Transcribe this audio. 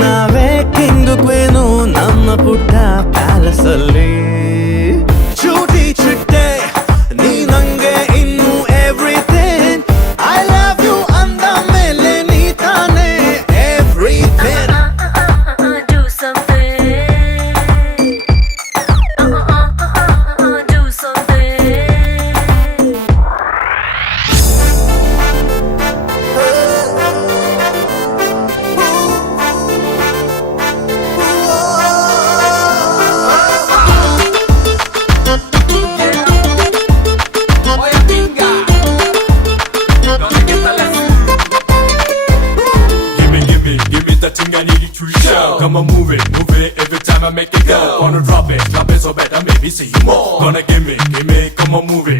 ನಾವೇ king queen ನಮ್ಮ ಪುಟ್ಟ ಪ್ಯಾಲೇಸ್ ಅಲ್ಲಿ ಚೂಟಿ ಚಿಟ್ಟೆ ನೀ ನಂಗೆ ಇನ್ನು ಎವ್ರಿಥಿಂಗ್ ಐ ಲವ್ ಯು ಅಂದ ಮೇಲೆ ನೀ ತಾನೇ everything Do something. Do something. Oye, pinga. ¿Dónde que está la Give me that thing I need to show. Come on, move it. Every time I make it go. Wanna drop it so bad I maybe see you more. Gonna give me, come on, move it.